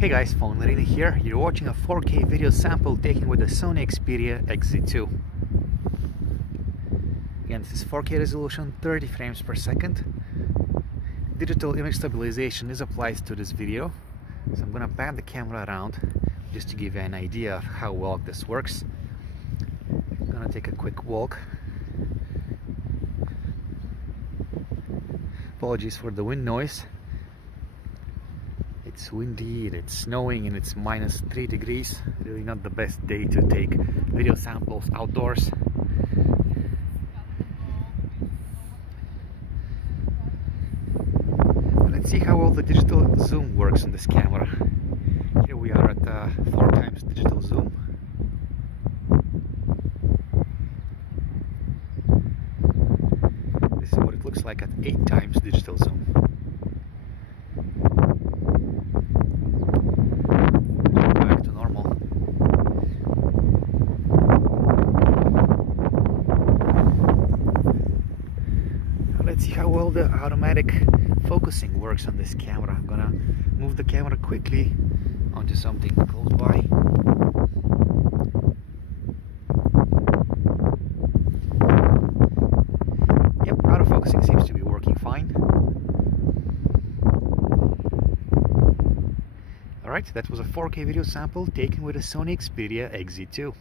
Hey guys, PhoneArena here. You're watching a 4K video sample taken with the Sony Xperia XZ2. Again, this is 4K resolution, 30 frames per second. Digital image stabilization is applied to this video. So I'm gonna pan the camera around just to give you an idea of how well this works. I'm gonna take a quick walk. Apologies for the wind noise. It's windy, it's snowing, and it's -3 degrees. Really not the best day to take video samples outdoors. Let's see how well the digital zoom works on this camera. Here we are at 4x digital zoom. This is what it looks like at 8x digital zoom. Let's see how well the automatic focusing works on this camera. I'm gonna move the camera quickly onto something close by. Yep, autofocusing seems to be working fine. Alright, that was a 4K video sample taken with a Sony Xperia XZ2.